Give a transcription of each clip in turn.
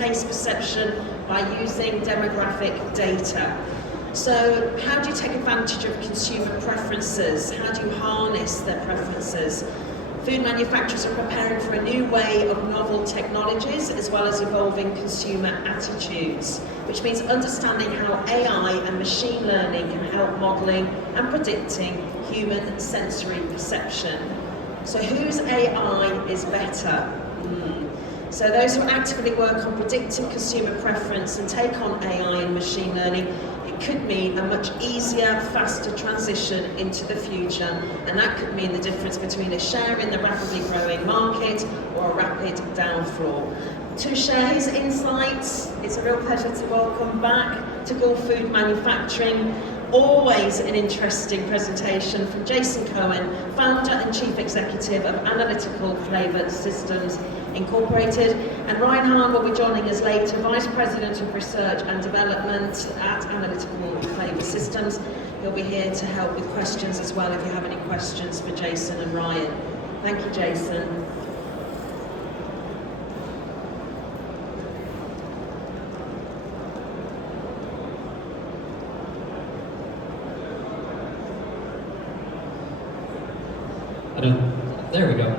taste perception by using demographic data. So how do you take advantage of consumer preferences? How do you harness their preferences? Food manufacturers are preparing for a new way of novel technologies as well as evolving consumer attitudes, which means understanding how AI and machine learning can help modelling and predicting human sensory perception. So whose AI is better? So those who actively work on predicting consumer preference and take on AI and machine learning, it could mean a much easier, faster transition into the future, and that could mean the difference between a share in the rapidly growing market or a rapid downfall. To share his insights, it's a real pleasure to welcome back to Gulfood Manufacturing. Always an interesting presentation from Jason Cohen, founder and chief executive of Analytical Flavor Systems Incorporated, and Ryan Hahn will be joining us later, Vice President of Research and Development at Analytical Flavor Systems. He'll be here to help with questions as well if you have any questions for Jason and Ryan. Thank you, Jason. There we go.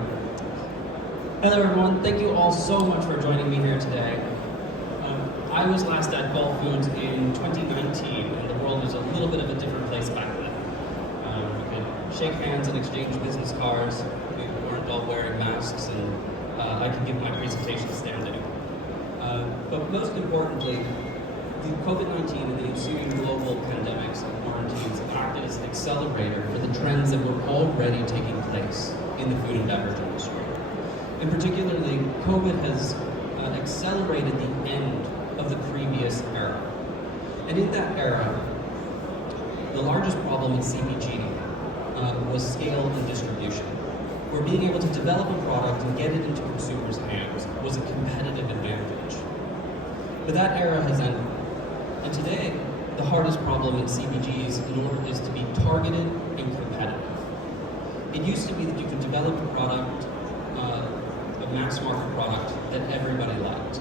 Hello everyone, thank you all so much for joining me here today. I was last at Gulfood in 2019, and the world was a little bit of a different place back then. We could shake hands and exchange business cards, we weren't all wearing masks, and I could give my presentation standing. But most importantly, the COVID-19 and the ensuing global pandemics and quarantines have acted as an accelerator for the trends that were already taking place in the food and beverage industry. And particularly, COVID has accelerated the end of the previous era. And in that era, the largest problem in CPG was scale and distribution, where being able to develop a product and get it into consumers' hands was a competitive advantage. But that era has ended. And today, the hardest problem in CPGs is to be targeted and competitive. It used to be that you could develop a product, a mass market product that everybody liked.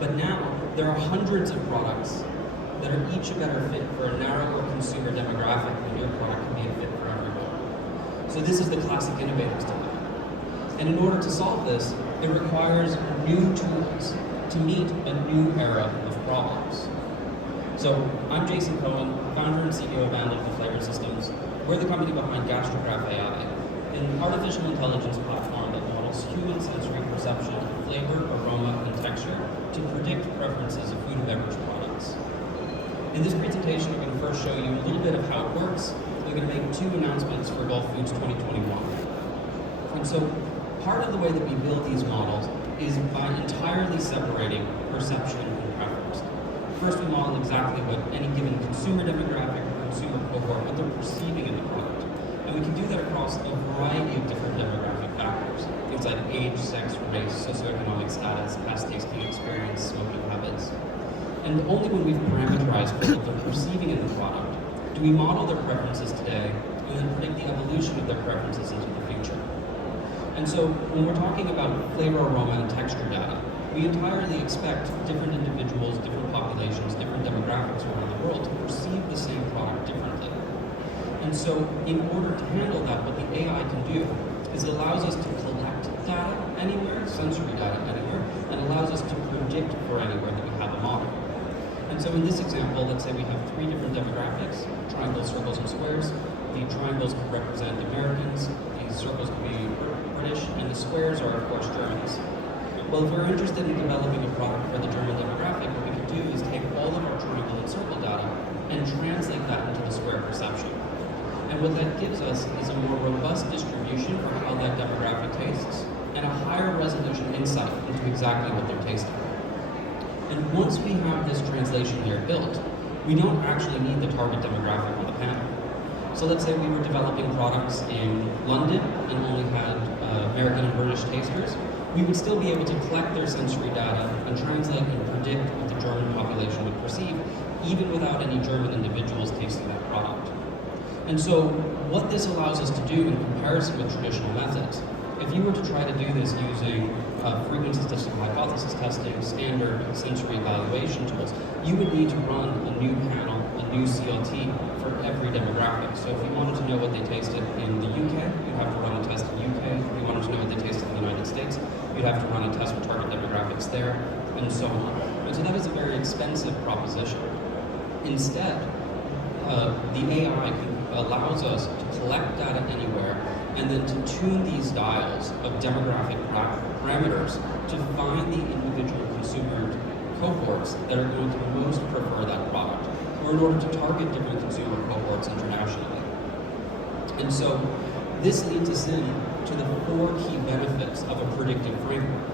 But now, there are hundreds of products that are each a better fit for a narrower consumer demographic, and your product can be a fit for everyone. So this is the classic innovator's dilemma. And in order to solve this, it requires new tools to meet a new era of problems. So I'm Jason Cohen, founder and CEO of Analytical Flavor Systems. We're the company behind Gastrograph AI, an artificial intelligence platform that models human sensory perception of flavor, aroma, and texture to predict preferences of food and beverage products. In this presentation, I'm going to first show you a little bit of how it works. We're going to make two announcements for Gulfood's 2021. And so part of the way that we build these models is by entirely separating perception and preference. First, we model exactly what any given consumer demographic or consumer cohort, what they're perceiving in the product. And we can do that across a variety of different demographic factors. Things like age, sex, race, socioeconomic status, past tasting experience, smoking habits. And only when we've parameterized what they're perceiving in the product do we model their preferences today and then predict the evolution of their preferences into the future. And so when we're talking about flavor, aroma, and texture data, we entirely expect different individuals, different populations, different demographics around the world to perceive the same product differently. And so in order to handle that, what the AI can do is it allows us to collect data anywhere, sensory data anywhere, and allows us to predict for anywhere that we have a model. And so in this example, let's say we have three different demographics, triangles, circles, and squares. The triangles could represent Americans, the circles could be British, and the squares are, of course, Germans. Well, if we're interested in developing a product for the German demographic, what we can do is take all of our triangle and circle data and translate that into the square perception. And what that gives us is a more robust distribution for how that demographic tastes and a higher resolution insight into exactly what they're tasting. And once we have this translation layer built, we don't actually need the target demographic on the panel. So let's say we were developing products in London and only had American and British tasters. We would still be able to collect their sensory data and translate and predict what the German population would perceive, even without any German individuals tasting that product. And so what this allows us to do in comparison with traditional methods, if you were to try to do this using frequency statistical hypothesis testing, standard sensory evaluation tools, you would need to run a new panel, a new CLT for every demographic. So if you wanted to know what they tasted in the UK, you'd have to run a test in the UK. If you wanted to know what they tasted in the United States, you'd have to run a test for target demographics there, and so on. And so that is a very expensive proposition. Instead, the AI allows us to collect data anywhere and then to tune these dials of demographic parameters to find the individual consumer cohorts that are going to most prefer that product, or in order to target different consumer cohorts internationally. And so this leads us in to the 4 key benefits of a predictive framework.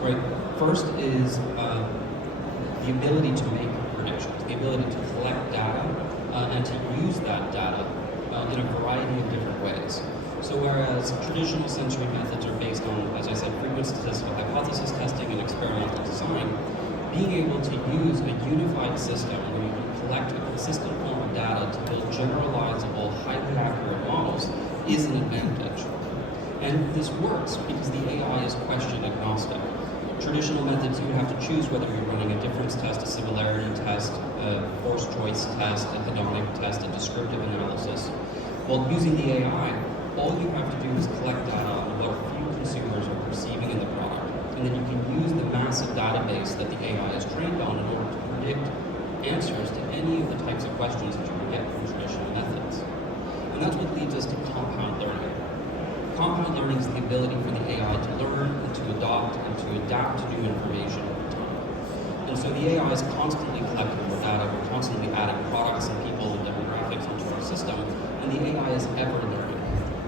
Right? First is the ability to make predictions, the ability to collect data and to use that data in a variety of different ways. So whereas traditional sensory methods are based on, as I said, frequent statistical hypothesis testing and experimental design, being able to use a unified system where you can collect a consistent form of data to build generalizable, highly accurate models is an advantage. And this works because the AI is question agnostic. Traditional methods, you have to choose whether you're running a difference test, a similarity test, a force choice test, a hedonic test, a descriptive analysis. While using the AI, all you have to do is collect data on what few consumers are perceiving in the product, and then you can use the massive database that the AI is trained on in order to predict answers to any of the types of questions that you can get from traditional methods. And that's what leads us to compound learning. Compound learning is the ability for the AI to learn and to adopt and to adapt to new information over time. And so the AI is constantly collecting more data, we're constantly adding products and people and demographics into our system, and the AI is ever learning.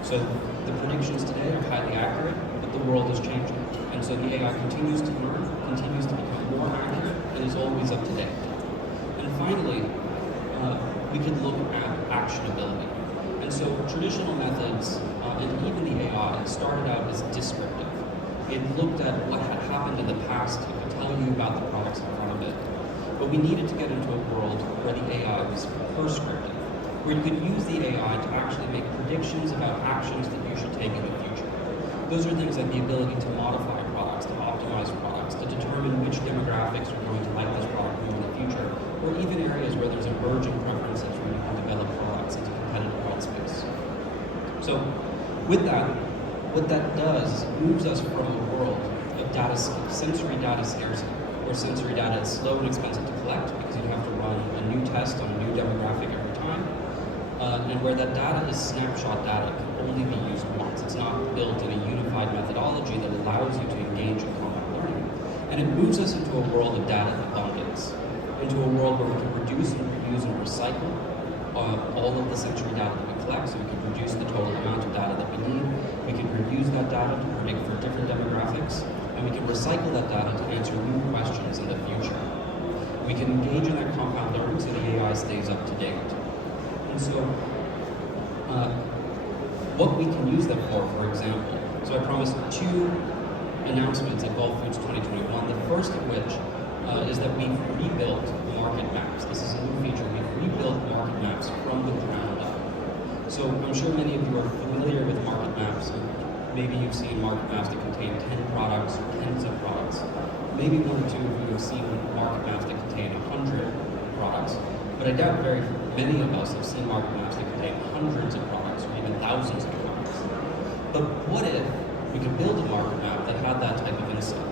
So the predictions today are highly accurate, but the world is changing. And so the AI continues to learn, continues to become more accurate, and is always up to date. And finally, we could look at actionability. And so traditional methods, and even the AI, started out as descriptive. It looked at what had happened in the past, it could tell you about the products in front of it. But we needed to get into a world where the AI was prescriptive, where you could use the AI to actually make predictions about actions that you should take in the future. Those are things like the ability to modify products, to optimize products, to determine which demographics are going to like this product more in the future, or even areas where there's emerging preferences where you can develop products into competitive white space. So with that, what that does is it moves us from a world of sensory data scarcity, where sensory data is slow and expensive to collect because you have to run a new test on a new demographic every time, and where that data is snapshot data, can only be used once. It's not built in a unified methodology that allows you to engage in compound learning. And it moves us into a world of data abundance, into a world where we can reduce and reuse and recycle all of the sensory data that we collect, so we can reduce the total amount of data that we need. We can reuse that data to predict for different demographics, and we can recycle that data to answer new questions in the future. We can engage in that compound learning so the AI stays up to date. And so, what we can use them for example, so I promised 2 announcements at Gulfood's 2021, the first of which is that we've rebuilt market maps. This is a new feature. We've rebuilt market maps from the ground up. So I'm sure many of you are familiar with market maps. Maybe you've seen market maps that contain 10 products or tens of products. Maybe 1 or 2 of you have seen market maps that contain 100 products. But I doubt very many of us have seen market maps that contain hundreds of products or even thousands of products. But what if we could build a market map that had that type of insight?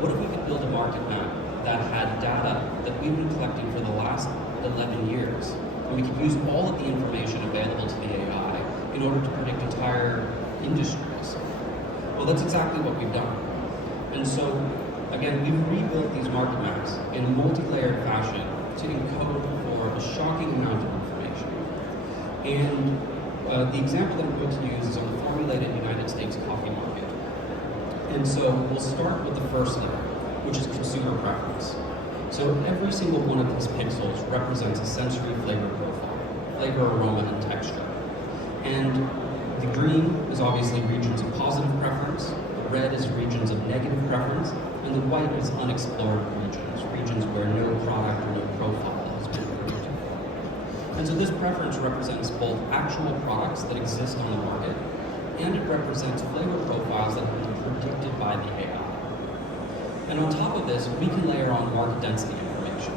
What if we could build a market map that had data that we've been collecting for the last 11 years, and we could use all of the information available to the AI in order to predict entire industries? Well, that's exactly what we've done. And so, again, we've rebuilt these market maps in a multi-layered fashion to encode for a shocking amount of information. And the example that I'm going to use is on the formulated United States coffee market. And so we'll start with the first layer, which is consumer preference. So every single one of these pixels represents a sensory flavor profile, flavor, aroma, and texture. And the green is obviously regions of positive preference, the red is regions of negative preference, and the white is unexplored regions where no product or no profile has been predicted. And so this preference represents both actual products that exist on the market, and it represents flavor profiles that have been predicted by the AI. And on top of this, we can layer on market density information.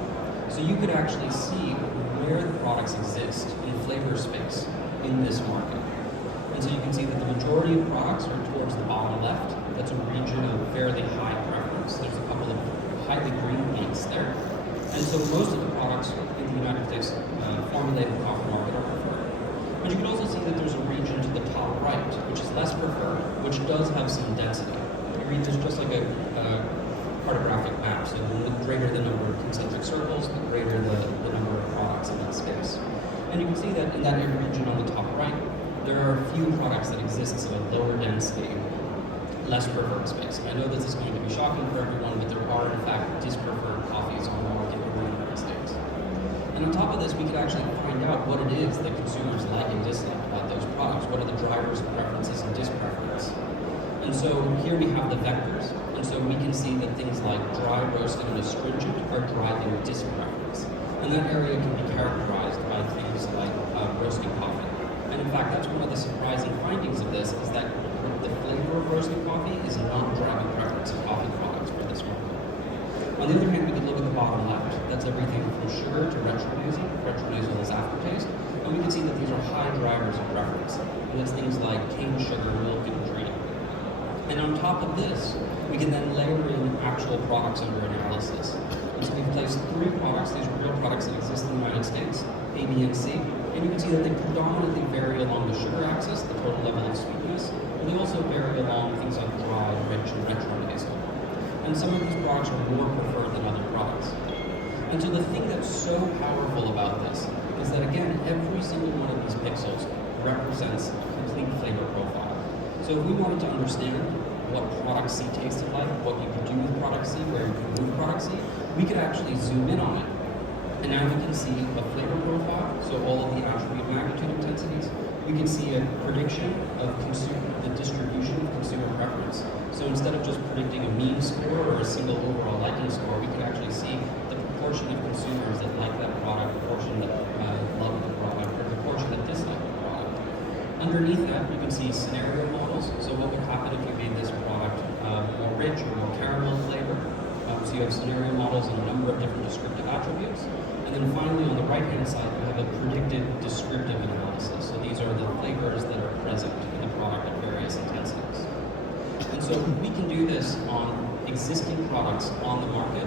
So you could actually see where the products exist in flavor space in this market. And so you can see that the majority of products are towards the bottom left. That's a region of fairly high preference. There's a couple of highly green points there. And so most of the products in the United States formulated coffee market are preferred. But you can also see that there's a region to the top right, which is less preferred, which does have some density. You read this just like a cartographic map. So the greater the number of concentric circles, the greater the number of products in that space. And you can see that in that region on the top right, there are a few products that exist of a lower density, less preferred space. And I know this is going to be shocking for everyone, but there are in fact dispreferred coffees on the market in the United States. And on top of this, we could actually find out what it is that consumers like and dislike about those products. What are the drivers of preferences and dispreference? And so here we have the vectors. And so we can see that things like dry, roasted, and astringent are driving dispreference. And that area can be characterized by things like roasted coffee. And in fact, that's one of the surprising findings of this, is that the flavor of roasted coffee is not driving preference of coffee products for this market. On the other hand, we can look at the bottom left. That's everything from sugar to retronasal. Retronasal is aftertaste. And we can see that these are high drivers of preference. And it's things like cane sugar, milk, and cream. And on top of this, we can then layer in actual products under analysis. And so we've placed 3 products. These are real products that exist in the United States, A, B, and C. And you can see that they predominantly vary along the sugar axis, the total level of sweetness, and they also vary along things like dry, rich, and retronasal. And some of these products are more preferred than other products. And so the thing that's so powerful about this is that, again, every single one of these pixels represents a complete flavor profile. So if we wanted to understand what product C tasted like, what you could do with product C, where you could move product C, we could actually zoom in on it. And now we can see a flavor profile, so all of the attribute magnitude intensities. We can see a prediction of the distribution of consumer preference. So instead of just predicting a mean score or a single overall liking score, we can actually see the proportion of consumers that like that product, proportion that love the product, or proportion that dislike the product. Underneath that, you can see scenario models. So what would happen if you made this product more rich or more caramel flavor? So you have scenario models and a number of different descriptive attributes. And then finally, on the right-hand side, you have a predicted descriptive analysis. So these are the flavors that are present in the product at various intensities. And so we can do this on existing products on the market.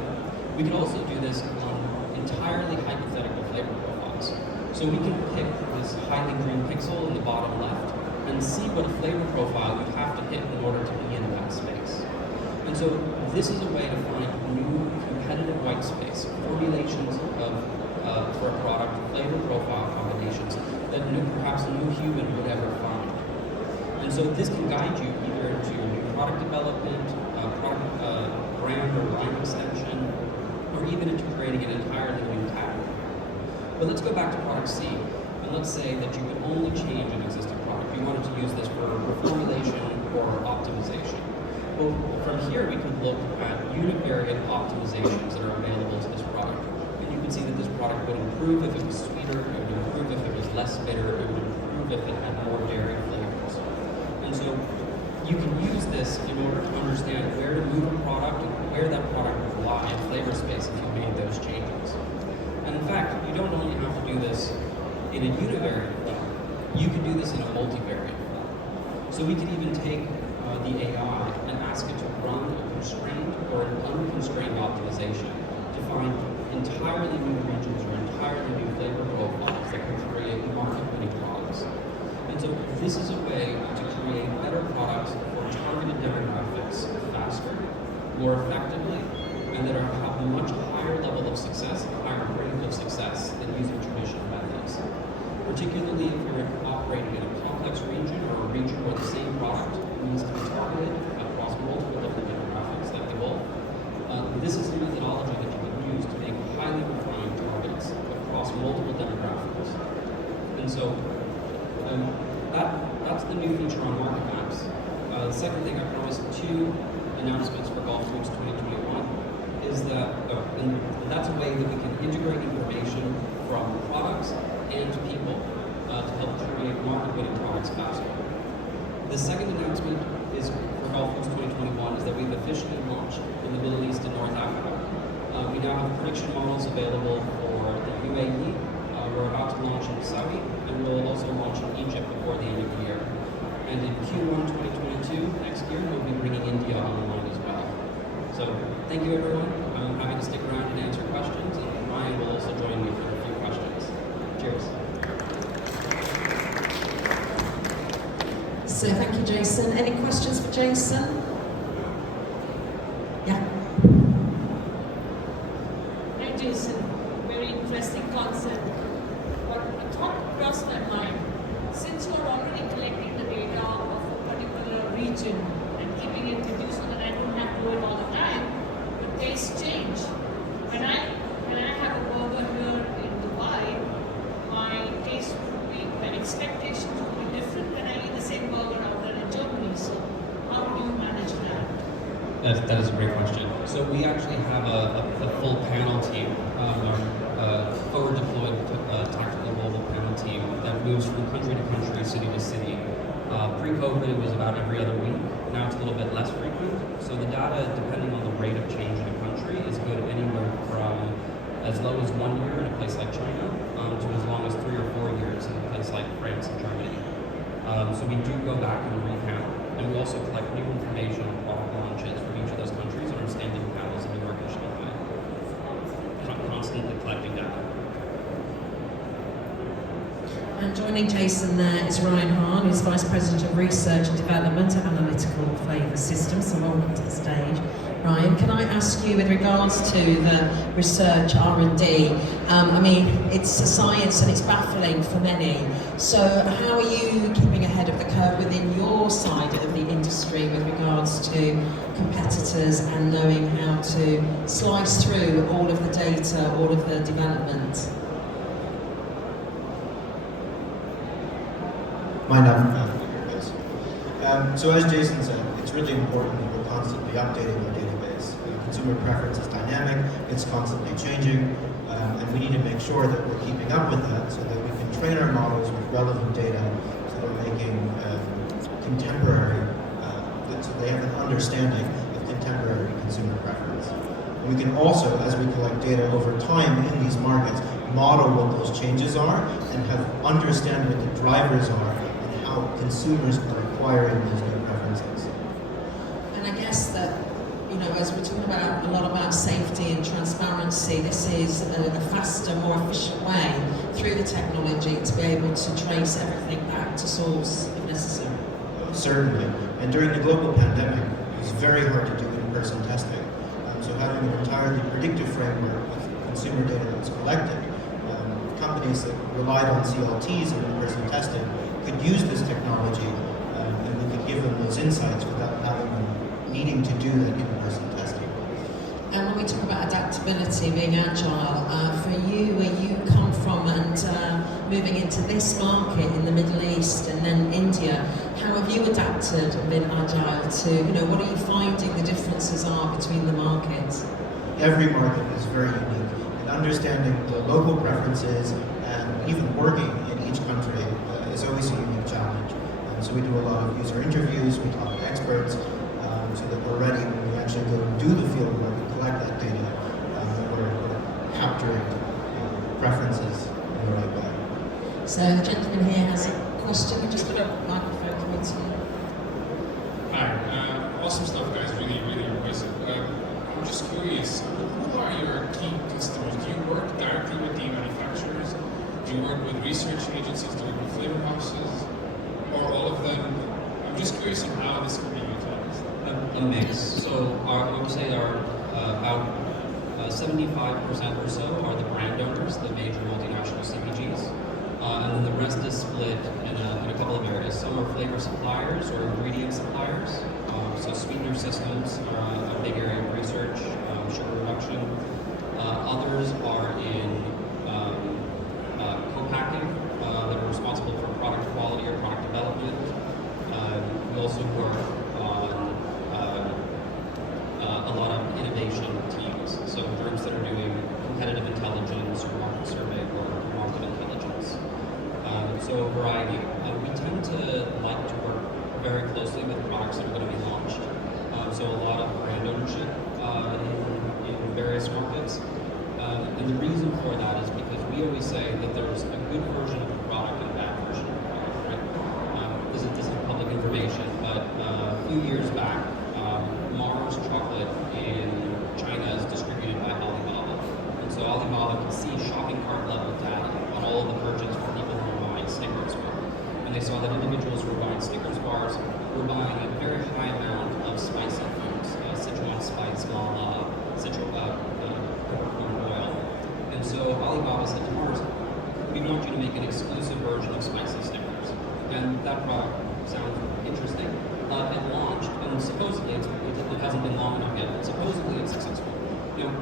We can also do this on entirely hypothetical flavor profiles. So we can pick this highly green pixel in the bottom left and see what flavor profile you have to hit in order to be in that space. And so this is a way to find new competitive white space, formulations of for a product, flavor profile combinations that perhaps no human would ever find. And so this can guide you either into your new product development, brand or line extension, or even into creating an entirely new category. But let's go back to product C, and let's say that you could only change an existing product. You wanted to use this for reformulation or optimization. Well, from here we could look at univariate optimizations that are available to this product. And you can see that this product would improve if it was sweeter, it would improve if it was less bitter, it would improve if it had more dairy flavors. And so you can use this in order to understand where to move a product and where that product would lie in flavor space if you made those changes. And in fact, you don't only have to do this in a univariate form, you can do this in a multivariate form. So we could even take the AI and ask it to run a constrained or an unconstrained optimization to find entirely new regions or entirely new flavor profiles that can create market-winning products. And so this is a way to create better products for targeted demographics faster, more effectively, and that have a much higher level of success, a higher rate of success than using traditional methods. Particularly if you're operating in a complex region or a region where the same product needs to be targeted across multiple different demographics like the Gulf. This is a methodology that you can use to make highly refined targets across multiple demographics. And so that's the new feature on market maps. The second thing I promised, 2 announcements for Gulfood's 2021 is that, and that's a way that we can integrate information from products and people to help create market-winning products faster. The second announcement is for Gulfood's 2021 is that we've officially launched in the Middle East and North Africa. We now have prediction models available for the UAE. We're about to launch in Saudi, and we'll also launch in Egypt before the end of the year. And in Q1 2022, next year, we'll be bringing India online as well. So thank you, everyone. I'm happy to stick around and answer questions, and Ryan will also join me for a few questions. Cheers. So thank you, Jason. Any questions for Jason? Yeah. Hi, Jason. Very interesting concept. But a thought crossed my mind. Since you are already collecting the data of a particular region and keeping it with you so that I don't have to do it all the time, but tastes change. When I have a burger here in Dubai, my taste would be, my expectations would be different when I eat the same burger out there in Germany. So how do you manage that? That is a great question. So we actually have a full panel team, our forward deployed tactical global panel team that moves from country to country, city to city. Pre-COVID, it was about every other week. Now it's a little bit less frequent. So the data, depending on the rate of change in a country, is good anywhere from as low as 1 year in a place like China to as long as 3 or 4 years in a place like France and Germany. So we do go back and recount, and we also collect new information on product launches from each of those countries and our standing panels in New York and Shanghai. Constantly collecting data. And joining Jason there is Ryan Hahn, who's Vice President of Research and Development at Analytical Flavour Systems. So welcome to the stage. Ryan, can I ask you, with regards to the research R&D, I mean, it's a science and it's baffling for many. So how are you keeping ahead of the curve within your side of the industry with regards to competitors and knowing how to slice through all of the data, all of the development? Mind up, so as Jason said, it's really important that we're constantly updating our database. Consumer preference is dynamic, it's constantly changing, and we need to make sure that we're keeping up with that so that we can train our models with relevant data so that we're making contemporary, so they have an understanding of contemporary consumer preference. And we can also, as we collect data over time in these markets, model what those changes are and understand what the drivers are and how consumers are acquiring those new preferences. And I guess that, you know, as we're talking about a lot about safety and transparency, this is a faster, more efficient way through the technology to be able to trace everything back to source if necessary. Certainly. And during the global pandemic, it was very hard to do in-person testing. So having an entirely predictive framework with consumer data that was collected, companies that relied on CLTs and in-person testing could use this technology and we could give them those insights without having them needing to do that in-person testing. And when we talk about adaptability, being agile, for you, where you come from and moving into this market in the Middle East and then India, how have you adapted and been agile to, you know, what are you finding the differences are between the markets? Every market is very unique, and understanding the local preferences and even working in each country is always a unique challenge. And so we do a lot of user interviews, we talk to experts, so that we're ready when we actually go and do the field work and collect that data, that we're capturing preferences in the right way. So the gentleman here has a question. Just put a microphone coming to you. Hi, awesome stuff, guys. Really, really impressive. I'm just curious, who are your key customers? Do you work directly with the manufacturers? Do you work with research agencies? Do you work with flavor houses? Or all of them? I'm just curious on how this can be utilized. A mix. So I would say about 75% or so are the brand owners, the major multinational CPGs. And then the rest is split in a couple of areas. Some are flavor suppliers or ingredient suppliers. So sweetener systems are a big area of research, sugar reduction. Others are in co-packing that are responsible for product quality or product development. We also work on a lot of innovation teams. So groups that are doing competitive intelligence or market survey or market intelligence. So a variety. We tend to like to work very closely with products that are going to And the reason for that is because we always say that there's a good version of the product and a bad version of the product, right? This is public information, but a few years back, Mars chocolate in China is distributed by Alibaba. And so Alibaba can see shopping cart level data on all of the purchases for people who are buying Snickers bar. And they saw that individuals who were buying Snickers bars were buying a very high amount of spicy foods, Sichuan spice, mala, peppercorn oil. And so Alibaba said to Mars, we want you to make an exclusive version of spicy Snickers. And that product sounds interesting. It launched, and supposedly it hasn't been long enough yet, but supposedly it's successful. You know,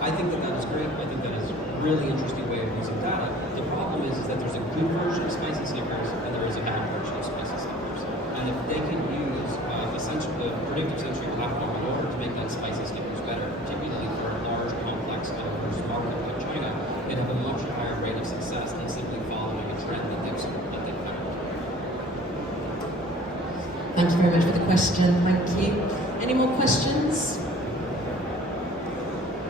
I think that is great. I think that is a really interesting way of using data. The problem is that there's a good version of spicy Snickers and there is a bad version of spicy Snickers. And if they can use the predictive sensory platform in order to make that spicy Snickers better, particularly for a large, complex, diverse market like China, they'd have a much higher rate of success than simply following a trend that they've found. Thank you very much for the question. Thank you. Any more questions?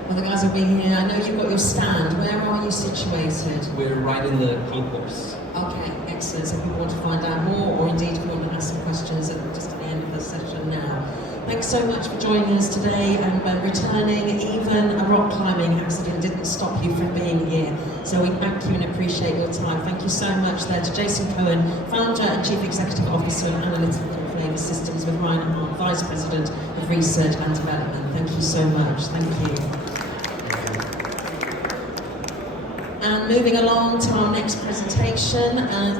Well, the guys will be here. I know you've got your stand. Where are you situated? We're right in the concourse. Okay, excellent. So if you want to find out more, or indeed if you want to ask some questions just at the end of the session now. Thanks so much for joining us today and returning. Even a rock climbing accident didn't stop you from being here. So we thank you and appreciate your time. Thank you so much there to Jason Cohen, Founder and Chief Executive Officer of Analytical and Flavour Systems, with Ryan Hart, Vice President of Research and Development. Thank you so much. Thank you. And moving along to our next presentation.